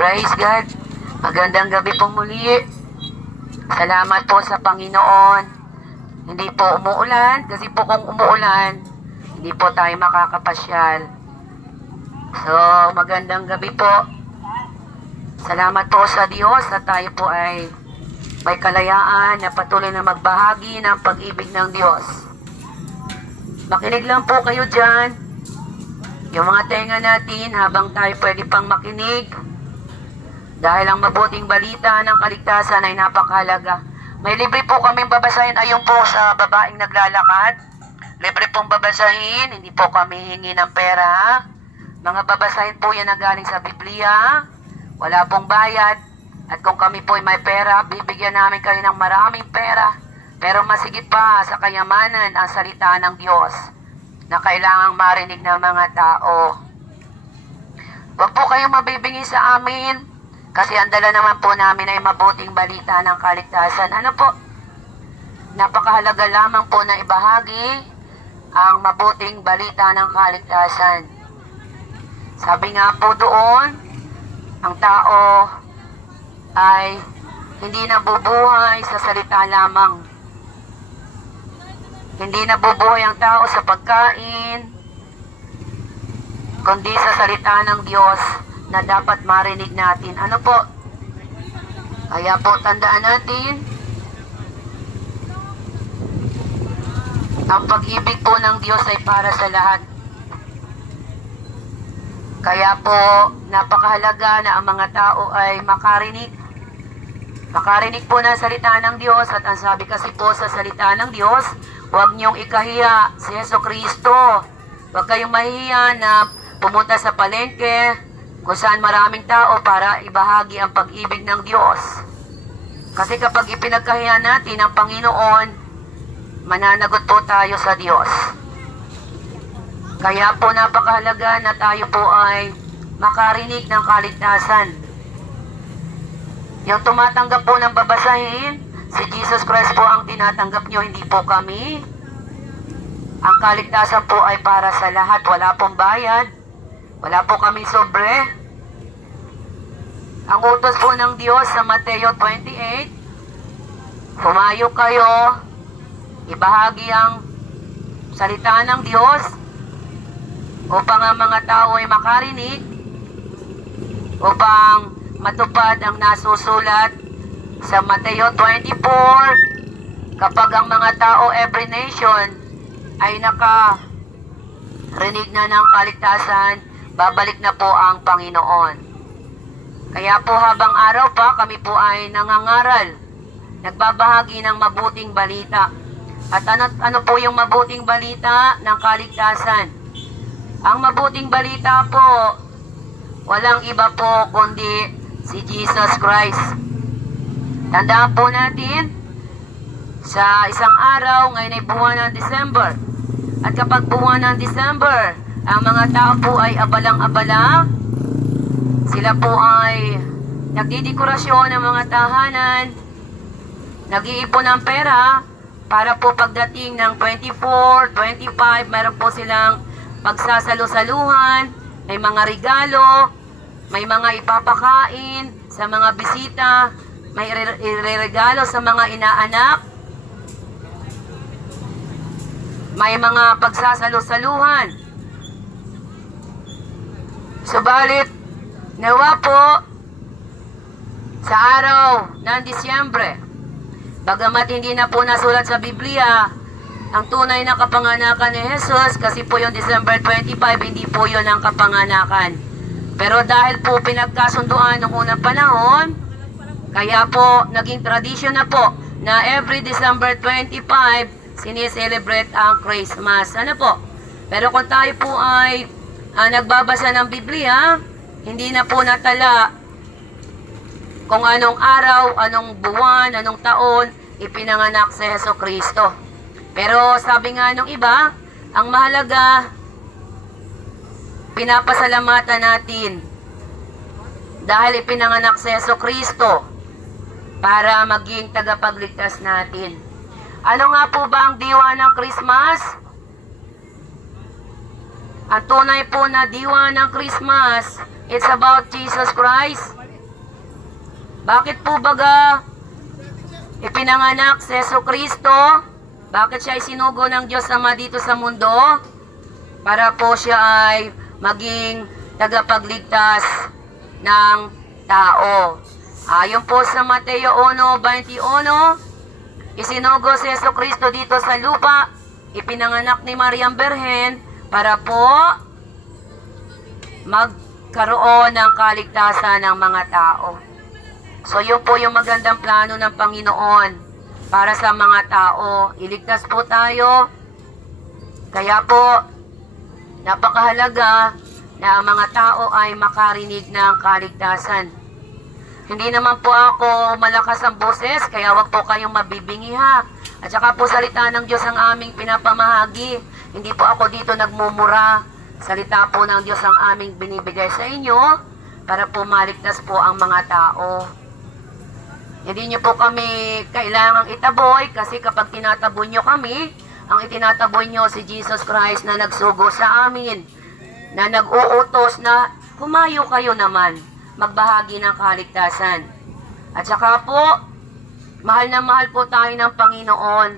Praise God. Magandang gabi po muli. Salamat po sa Panginoon. Hindi po umuulan, kasi po kung umuulan, hindi po tayo makakapasyal. So, magandang gabi po. Salamat po sa Diyos na tayo po ay may kalayaan na patuloy na magbahagi ng pag-ibig ng Diyos. Makinig lang po kayo dyan. Yung mga tenga natin habang tayo pwede pang makinig. Dahil ang mabuting balita ng kaligtasan ay napakahalaga. May libre po kaming babasahin ayon po sa babaeng naglalakad. Libre pong babasahin, hindi po kami hingi ng pera. Mga babasahin po yan na galing sa Biblia. Wala pong bayad. At kung kami po ay may pera, bibigyan namin kayo ng maraming pera. Pero masigit pa sa kayamanan ang salita ng Diyos na kailangang marinig ng mga tao. Huwag po kayong mabibingi sa amin. Kasi ang dala naman po namin ay mabuting balita ng kaligtasan. Ano po? Napakahalaga lamang po na ibahagi ang mabuting balita ng kaligtasan. Sabi nga po doon, ang tao ay hindi nabubuhay sa salita lamang. Hindi nabubuhay ang tao sa pagkain, kundi sa salita ng Diyos na dapat marinig natin. Ano po? Kaya po tandaan natin, ang pag-ibig po ng Diyos ay para sa lahat. Kaya po napakahalaga na ang mga tao ay makarinig. Makarinig po ng salita ng Diyos. At ang sabi kasi po sa salita ng Diyos, huwag niyong ikahiya si Jesucristo. Huwag kayong mahihiya na pumunta sa palengke kung saan maraming tao para ibahagi ang pag-ibig ng Diyos. Kasi kapag ipinagkahiya natin ang Panginoon, mananagot po tayo sa Diyos. Kaya po napakahalaga na tayo po ay makarinig ng kaligtasan. Yung tumatanggap po ng babasahin, si Jesus Christ po ang tinatanggap nyo, hindi po kami. Ang kaligtasan po ay para sa lahat, wala pong bayad. Wala po kami sobre. Ang utos po ng Diyos sa Mateo 28, humayo kayo, ibahagi ang salita ng Diyos upang ang mga tao ay makarinig, upang matupad ang nasusulat sa Mateo 24, kapag ang mga tao, every nation, ay nakarinig na ng kaligtasan, babalik na po ang Panginoon. Kaya po habang araw pa, kami po ay nangangaral, nagbabahagi ng mabuting balita. At ano po yung mabuting balita ng kaligtasan? Ang mabuting balita po, walang iba po kundi si Jesus Christ. Tandaan po natin, sa isang araw, ngayon ay buwan ng December. At kapag buwan ng December, ang mga tao po ay abalang-abala. Sila po ay nagdidekorasyon ng mga tahanan, nag-iipon ng pera para po pagdating ng 24, 25, meron po silang pagsasalo-saluhan, may mga regalo, may mga ipapakain sa mga bisita, may ireregalo sa mga inaanak, may mga pagsasalo-saluhan. Subalit, nawa po sa araw ng Disyembre, bagamat hindi na po nasulat sa Biblia ang tunay na kapanganakan ni Jesus, kasi po yung December 25, hindi po yun ang kapanganakan. Pero dahil po pinagkasunduan ng unang panahon, kaya po naging tradisyon na po na every December 25, sineselebrate ang Christmas. Ano po? Pero kung tayo po ay nagbabasa ng Biblia, hindi na po natala kung anong araw, anong buwan, anong taon ipinanganak si Jesucristo. Pero sabi nga nung iba, ang mahalaga, pinapasalamatan natin dahil ipinanganak si Jesucristo para maging tagapagligtas natin. Ano nga po ba ang diwa ng Christmas? Ang tunay po na diwa ng Christmas, it's about Jesus Christ. Bakit po baga ipinanganak si Yesu Kristo? Bakit siya isinugo ng Diyos Ama dito sa mundo? Para po siya ay maging tagapagligtas ng tao. Ayon po sa Mateo 1:21, isinugo si Yesu Kristo dito sa lupa, ipinanganak ni Mariang Berhen para po magkaroon ng kaligtasan ng mga tao. So yun po yung magandang plano ng Panginoon para sa mga tao. Iligtas po tayo. Kaya po, napakahalaga na ang mga tao ay makarinig ng kaligtasan. Hindi naman po ako malakas ang boses, kaya wag po kayong mabibingi ha. At saka po salita ng Diyos ang aming pinapamahagi. Hindi po ako dito nagmumura. Salita po ng Diyos ang aming binibigay sa inyo para po maligtas po ang mga tao. Hindi nyo po kami kailangang itaboy kasi kapag tinataboy nyo kami, ang itinataboy nyo si Jesus Christ na nagsugo sa amin, na nag-uutos na humayo kayo naman, magbahagi ng kaligtasan. At saka po, mahal na mahal po tayo ng Panginoon.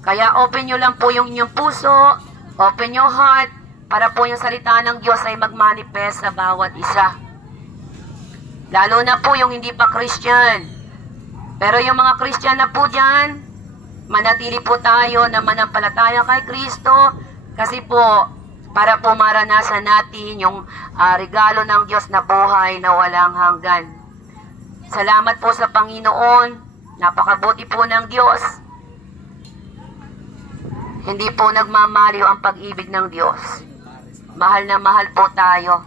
Kaya open nyo lang po yung inyong puso, open your heart, para po yung salita ng Diyos ay magmanifest sa bawat isa. Lalo na po yung hindi pa Christian. Pero yung mga Christian na po dyan, manatili po tayo na manampalataya kay Kristo kasi po, para po maranasan natin yung regalo ng Diyos na buhay na walang hanggan. Salamat po sa Panginoon. Napakabuti po ng Diyos. Hindi po nagmamaliw ang pag-ibig ng Diyos. Mahal na mahal po tayo.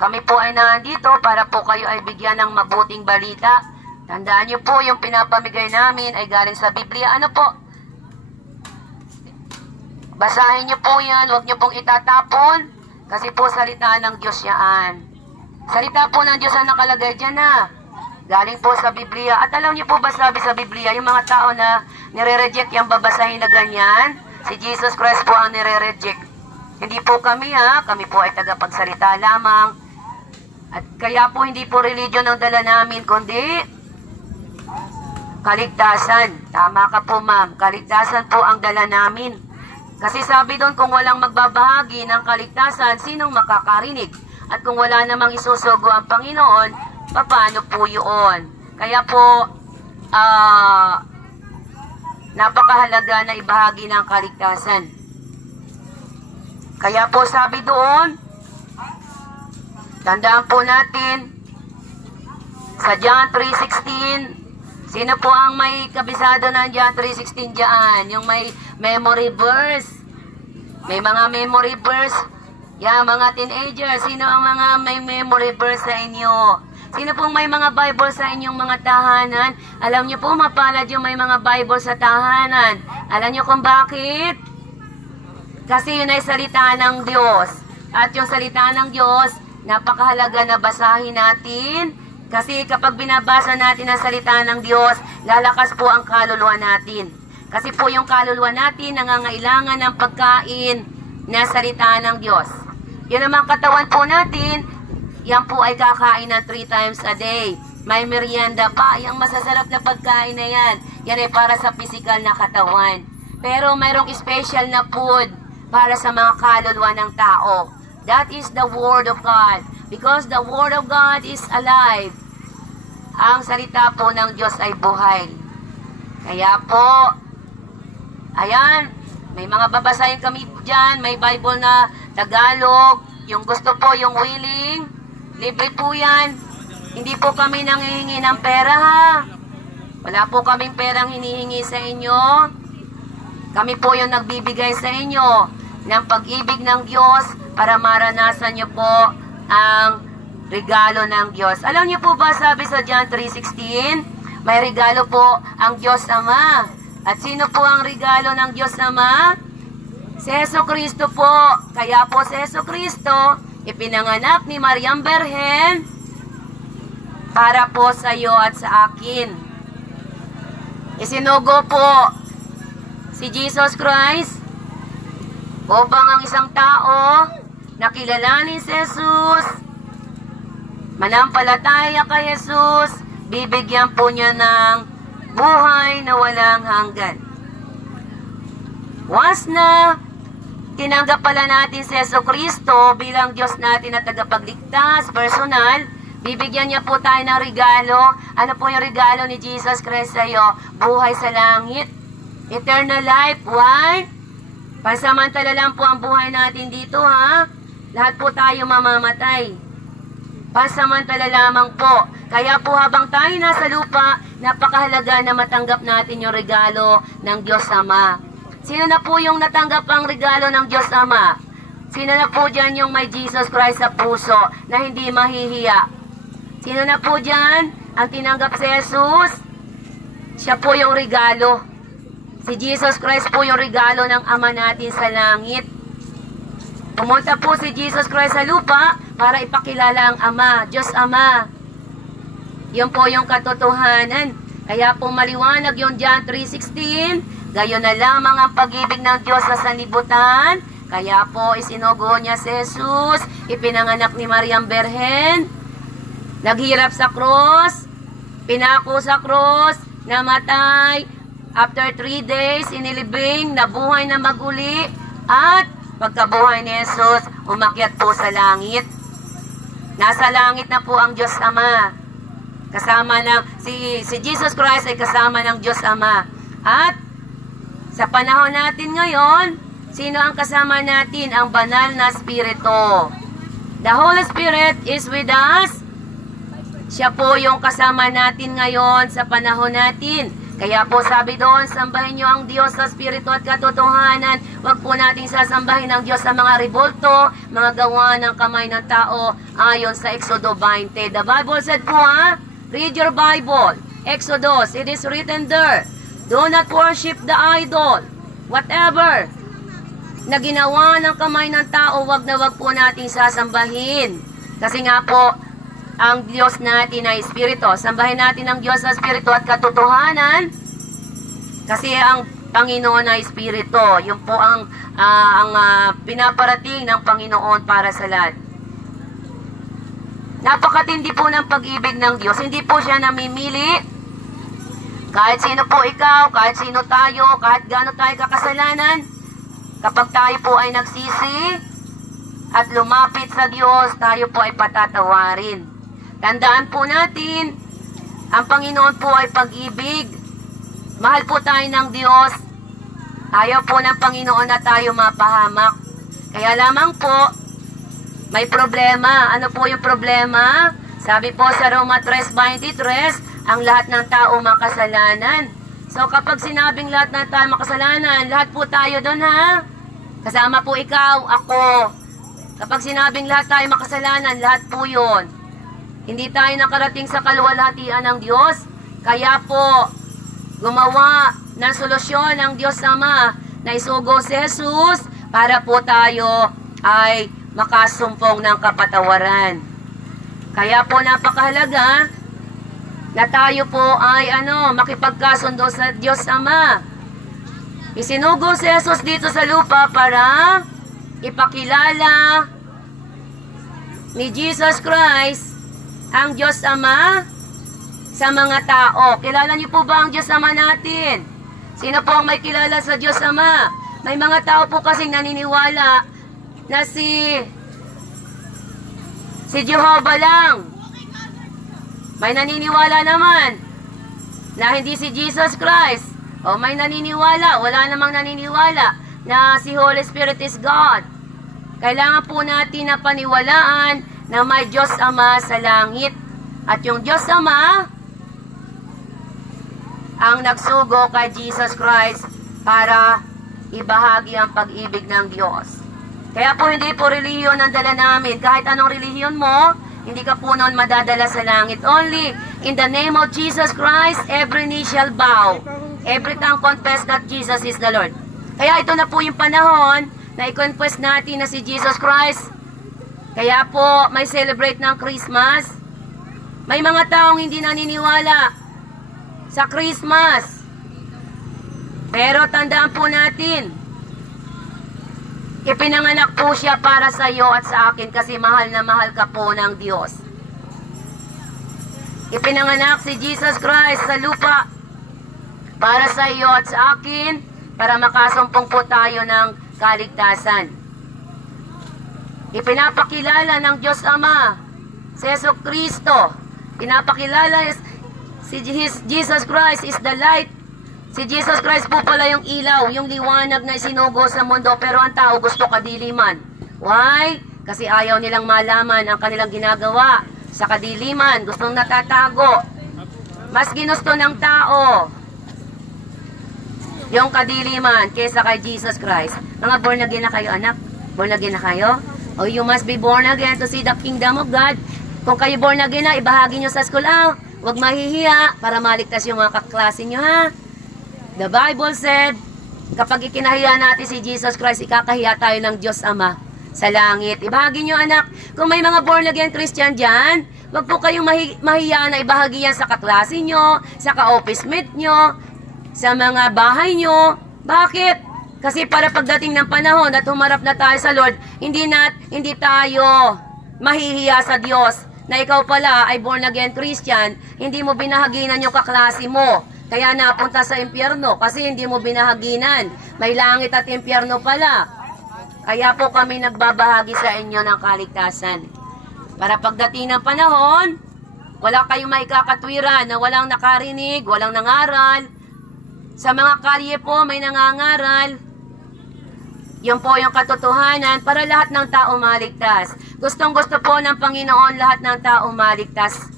Kami po ay nandito para po kayo ay bigyan ng mabuting balita. Tandaan niyo po, yung pinapamigay namin ay galing sa Biblia. Ano po? Basahin niyo po yan. Huwag niyo pong itatapon. Kasi po salita ng Diyos yan. Salita po ng Diyos ang nakalagay dyan na. Galing po sa Biblia. At alam niyo po ba sabi sa Biblia, yung mga tao na nire-reject yung babasahin na ganyan, si Jesus Christ po ang nire-reject. Hindi po kami ha. Kami po ay tagapagsalita lamang. At kaya po hindi po religion ang dala namin, kundi kaligtasan. Tama ka po ma'am. Kaligtasan po ang dala namin. Kasi sabi doon, kung walang magbabahagi ng kaligtasan, sinong makakarinig? At kung wala namang isusugo ang Panginoon, paano po yun? Kaya po, napakahalaga na ibahagi ng kaligtasan. Kaya po sabi doon, tandaan po natin, sa John 3:16, sino po ang may kabisado ng John 3:16 dyan? Yung may memory verse. May mga memory verse. Yan, mga teenagers, sino ang mga may memory verse sa inyo? Sino pong may mga Bible sa inyong mga tahanan? Alam niyo po, mapalad yung may mga Bible sa tahanan. Alam niyo kung bakit? Kasi yun ay salita ng Diyos. At yung salita ng Diyos, napakahalaga na basahin natin. Kasi kapag binabasa natin ang salita ng Diyos, lalakas po ang kaluluwa natin. Kasi po yung kaluluwa natin nangangailangan ng pagkain na salita ng Diyos. Yun naman katawan po natin, yan po ay kakain ng 3 times a day. May merienda pa, yung masasarap na pagkain na yan. Yan ay para sa physical na katawan. Pero mayroong special na food para sa mga kaluluwa ng tao. That is the Word of God. Because the Word of God is alive. Ang salita po ng Diyos ay buhay. Kaya po, ayan, may mga babasahin kami dyan. May Bible na Tagalog. Yung gusto po, yung willing, libre po yan. Hindi po kami nanghihingi ng pera ha. Wala po kaming perang hinihingi sa inyo. Kami po yung nagbibigay sa inyo ng pag-ibig ng Diyos para maranasan nyo po ang regalo ng Diyos. Alam niyo po ba, sabi sa John 3:16, may regalo po ang Diyos Ama. At sino po ang regalo ng Diyos Ama? Si Yesu Kristo po. Kaya po si Yesu Kristo, ipinanganak ni Mariang Berhen para po sa iyo at sa akin. Isinugo po si Jesus Christ upang ang isang tao na kilalanin si Jesus manampalataya kay Jesus, bibigyan po niya ng buhay na walang hanggan. Once na tinanggap pala natin si Jesucristo bilang Diyos natin na tagapagligtas, personal, bibigyan niya po tayo ng regalo. Ano po yung regalo ni Jesus Christ sa iyo? Buhay sa langit. Eternal life. Why? Pansamantala lang po ang buhay natin dito, ha? Lahat po tayo mamamatay. Pansamantala lamang po. Kaya po habang tayo nasa lupa, napakahalaga na matanggap natin yung regalo ng Diyos Ama. Sino na po yung natanggap ang regalo ng Diyos Ama? Sino na po dyan yung may Jesus Christ sa puso na hindi mahihiya? Sino na po dyan ang tinanggap si Jesus? Siya po yung regalo. Si Jesus Christ po yung regalo ng Ama natin sa langit. Pumunta po si Jesus Christ sa lupa para ipakilala ang Ama, Diyos Ama. Yun po yung katotohanan. Kaya po maliwanag yung John 3:16. Gayon na lamang ang pag-ibig ng Diyos sa sanlibutan. Kaya po isinugo niya si Jesus, ipinanganak ni Mariam Berhen, naghirap sa cross, pinako sa cross, namatay, after 3 days, inilibing, nabuhay na maguli, at pagkabuhay ni Jesus, umakyat po sa langit. Nasa langit na po ang Diyos Ama. Kasama ng, si Jesus Christ ay kasama ng Diyos Ama. At sa panahon natin ngayon, sino ang kasama natin? Ang banal na Espiritu. The Holy Spirit is with us. Siya po yung kasama natin ngayon sa panahon natin. Kaya po sabi doon, sambahin nyo ang Diyos sa Espiritu at katotohanan. Huwag po nating sasambahin ang Diyos sa mga rebolto, mga gawa ng kamay ng tao, ayon sa Exodo 20. The Bible said po, ha? Read your Bible. Exodus, it is written there. Do not worship the idol. Whatever na ginawa ng kamay ng tao, wag na wag po nating sasambahin. Kasi nga po, ang Diyos natin ay Espiritu. Sambahin natin ang Diyos sa Espiritu at katotohanan. Kasi ang Panginoon ay Espiritu. Yun po ang pinaparating ng Panginoon para sa lahat. Napakatindi po ng pag-ibig ng Diyos. Hindi po siya namimili. Kahit sino po ikaw, kahit sino tayo, kahit gaano tayo kakasalanan, kapag tayo po ay nagsisi at lumapit sa Diyos, tayo po ay patatawarin. Tandaan po natin, ang Panginoon po ay pag-ibig. Mahal po tayo ng Diyos. Ayaw po ng Panginoon na tayo mapahamak. Kaya lamang po, may problema. Ano po yung problema? Sabi po sa Roma 3:23, ang lahat ng tao makasalanan. So kapag sinabing lahat ng tao makasalanan, lahat po tayo doon, ha? Kasama po ikaw, ako. Kapag sinabing lahat tayo makasalanan, lahat po yun. Hindi tayo nakarating sa kaluwalhatian ng Diyos. Kaya po, gumawa ng solusyon ng Diyos Ama na isugo si Jesus para po tayo ay makasumpong ng kapatawaran. Kaya po napakahalaga na tayo po ay makipagkasundo sa Diyos Ama. Isinugo si Jesus dito sa lupa para ipakilala ni Jesus Christ ang Diyos Ama sa mga tao. Kilala niyo po ba ang Diyos Ama natin? Sino po ang may kilala sa Diyos Ama? May mga tao po kasing naniniwala na si Jehovah lang. May naniniwala naman na hindi si Jesus Christ. O may naniniwala, wala namang naniniwala na si Holy Spirit is God. Kailangan po natin na paniwalaan na may Diyos Ama sa langit. At yung Diyos Ama ang nagsugo kay Jesus Christ para ibahagi ang pag-ibig ng Diyos. Kaya po hindi po relihiyon ang dala namin. Kahit anong relihiyon mo, hindi ka po noon madadala sa langit. Only in the name of Jesus Christ, every knee shall bow. Every tongue confess that Jesus is the Lord. Kaya ito na po yung panahon na i-confess natin na si Jesus Christ. Kaya po may celebrate ng Christmas. May mga taong hindi naniniwala sa Christmas. Pero tandaan po natin, ipinanganak po siya para sa iyo at sa akin kasi mahal na mahal ka po ng Diyos. Ipinanganak si Jesus Christ sa lupa para sa iyo at sa akin, para makasumpong po tayo ng kaligtasan. Ipinapakilala ng Diyos Ama si Yesu Kristo. Pinapakilala si Jesus Christ is the light. Si Jesus Christ po pala yung ilaw, yung liwanag na isinugo sa mundo, pero ang tao gusto kadiliman. Why? Kasi ayaw nilang malaman ang kanilang ginagawa sa kadiliman. Gustong natatago. Mas ginusto ng tao yung kadiliman kaysa kay Jesus Christ. Mga born again na kayo, anak? Born again na kayo? Oh, you must be born again to see the kingdom of God. Kung kayo born again na, ibahagi nyo sa school. Huwag mahihiya para maligtas yung mga kaklase nyo, ha? The Bible said, kapag ikinahiya natin si Jesus Christ, ikakahiya tayo ng Diyos Ama sa langit. Ibahagi nyo, anak. Kung may mga born again Christian dyan, huwag po kayong mahiya na ibahagi yan sa kaklase nyo, sa ka-office mate nyo, sa mga bahay nyo. Bakit? Kasi para pagdating ng panahon at humarap na tayo sa Lord, hindi tayo mahihiya sa Diyos na ikaw pala ay born again Christian, hindi mo binahaginan yung kaklase mo. Kaya napunta sa impyerno kasi hindi mo binahaginan. May langit at impyerno pala. Kaya po kami nagbabahagi sa inyo ng kaligtasan. Para pagdating ng panahon, wala kayong maikakatwiran na walang nakarinig, walang nangaral. Sa mga kalye po may nangangaral. Yun po yung katotohanan para lahat ng tao maligtas. Gustong-gusto po ng Panginoon lahat ng tao maligtas.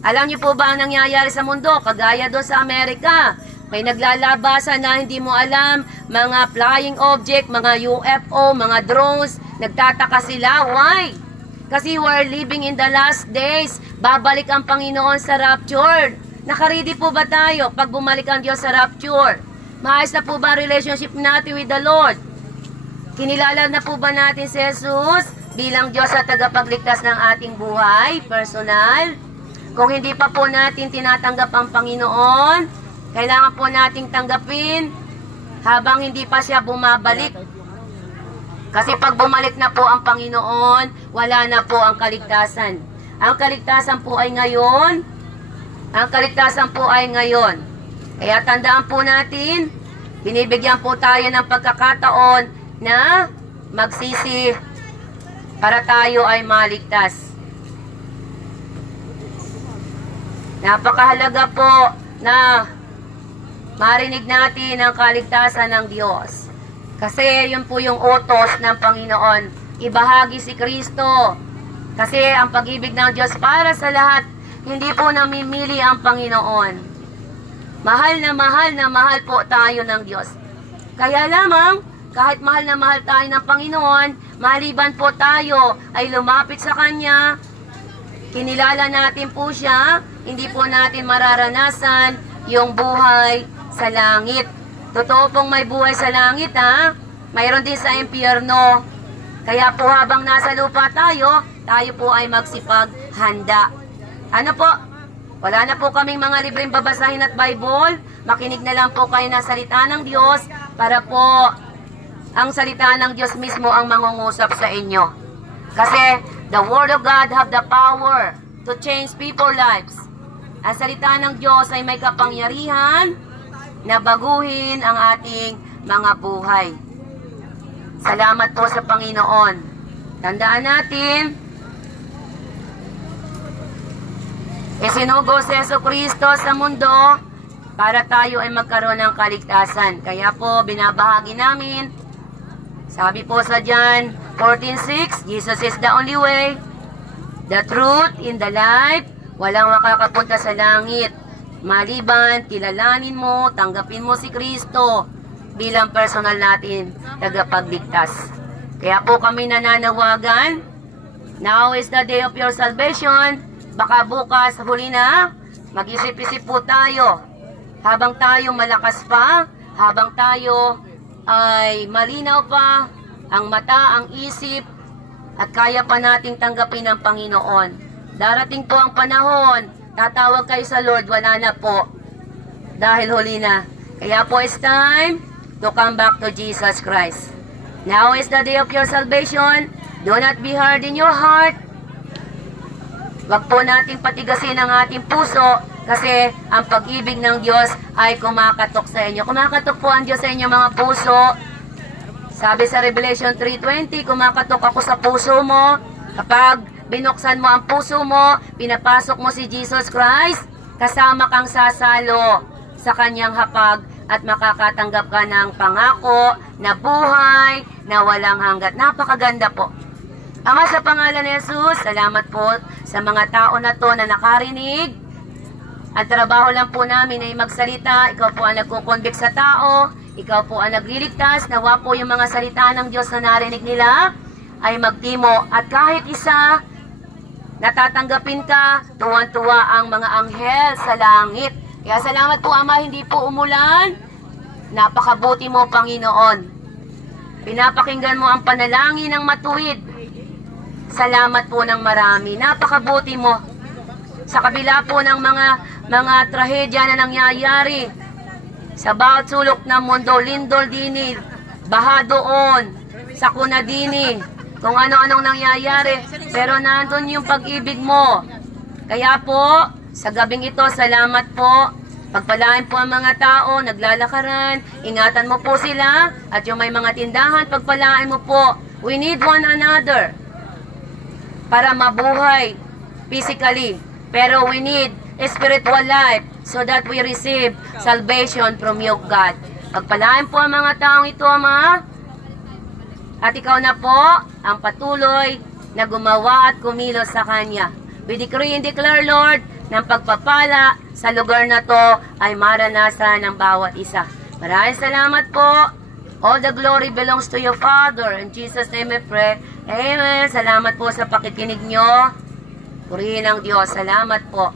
Alam niyo po ba ang nangyayari sa mundo? Kagaya doon sa Amerika. May naglalabasan na hindi mo alam, mga flying object, mga UFO, mga drones. Nagtataka sila. Why? Kasi we're living in the last days. Babalik ang Panginoon sa rapture. Nakaready po ba tayo pag bumalik ang Diyos sa rapture? Maayos na po ba ang relationship natin with the Lord? Kinilala na po ba natin si Jesus bilang Diyos at tagapagligtas ng ating buhay, personal? Kung hindi pa po natin tinatanggap ang Panginoon, kailangan po nating tanggapin habang hindi pa siya bumabalik. Kasi pag bumalik na po ang Panginoon, wala na po ang kaligtasan. Ang kaligtasan po ay ngayon. Ang kaligtasan po ay ngayon. Kaya tandaan po natin, binibigyan po tayo ng pagkakataon na magsisi para tayo ay maligtas. Napakahalaga po na marinig natin ang kaligtasan ng Diyos. Kasi yun po yung utos ng Panginoon. Ibahagi si Kristo. Kasi ang pag-ibig ng Diyos para sa lahat, hindi po namimili ang Panginoon. Mahal na mahal po tayo ng Diyos. Kaya lamang, kahit mahal na mahal tayo ng Panginoon, maliban po tayo ay lumapit sa Kanya, kinilala natin po siya, hindi po natin mararanasan yung buhay sa langit. Totoo pong may buhay sa langit, ha? Mayroon din sa impyerno. Kaya po habang nasa lupa tayo po ay magsipaghanda. Ano po? Wala na po kaming mga libreng babasahin at Bible. Makinig na lang po kayo ng salita ng Diyos para po ang salita ng Diyos mismo ang mangungusap sa inyo. Kasi the Word of God have the power to change people's lives. Ang salita ng Diyos ay may kapangyarihan na baguhin ang ating mga buhay. Salamat po sa Panginoon. Tandaan natin, isinugo si Yesu Kristo sa mundo para tayo ay magkaroon ng kaligtasan. Kaya po, binabahagi namin. Sabi po sa John 14:6, Jesus is the only way, the truth, in the life. Walang makakapunta sa langit maliban, kilalanin mo, tanggapin mo si Kristo bilang personal natin tagapagligtas. Kaya po kami nananawagan, now is the day of your salvation. Baka bukas, huli na, mag-isip-isip po tayo. Habang tayo malakas pa, habang tayo ay malinaw pa, ang mata, ang isip, at kaya pa nating tanggapin ang Panginoon. Darating po ang panahon, tatawag kayo sa Lord, wala na po. Dahil huli na. Kaya po it's time to come back to Jesus Christ. Now is the day of your salvation. Do not be hard in your heart. Huwag po nating patigasin ang ating puso kasi ang pag-ibig ng Diyos ay kumakatok sa inyo. Kumakatok po ang Diyos sa inyo mga puso. Sabi sa Revelation 3:20, kumakatok ako sa puso mo. Kapag binuksan mo ang puso mo, pinapasok mo si Jesus Christ, kasama kang sasalo sa kanyang hapag at makakatanggap ka ng pangako na buhay na walang hanggat. Napakaganda po. Ama, sa pangalan ni Jesus, salamat po sa mga tao na to na nakarinig. Ang trabaho lang po namin ay magsalita. Ikaw po ang nagkukonvict sa tao. Ikaw po ang nagliligtas. Nawa po yung mga salita ng Diyos na narinig nila ay magtimo. At kahit isa, natatanggapin ka, tuwan-tuwa ang mga anghel sa langit. Kaya salamat po, Ama, hindi po umulan. Napakabuti mo, Panginoon. Pinapakinggan mo ang panalangin ng matuwid. Salamat po ng marami. Napakabuti mo. Sa kabila po ng mga trahedya na nangyayari sa bawat sulok ng mundo, lindol dini, baha doon, sakuna dini, kung ano-anong nangyayari, pero nandun yung pag-ibig mo. Kaya po, sa gabing ito, salamat po. Pagpalain po ang mga tao, naglalakaran, ingatan mo po sila, at yung may mga tindahan, pagpalain mo po. We need one another para mabuhay physically. Pero we need a spiritual life so that we receive salvation from you, God. Pagpalain po ang mga taong ito, Ama. At ikaw na po ang patuloy na gumawa at kumilos sa Kanya. We decree and declare, Lord, ng pagpapala sa lugar na to ay maranasan ng bawat isa. Maraming salamat po. All the glory belongs to you, Father. In Jesus' name I pray. Amen. Salamat po sa pakikinig nyo. Purihin ang Diyos. Salamat po.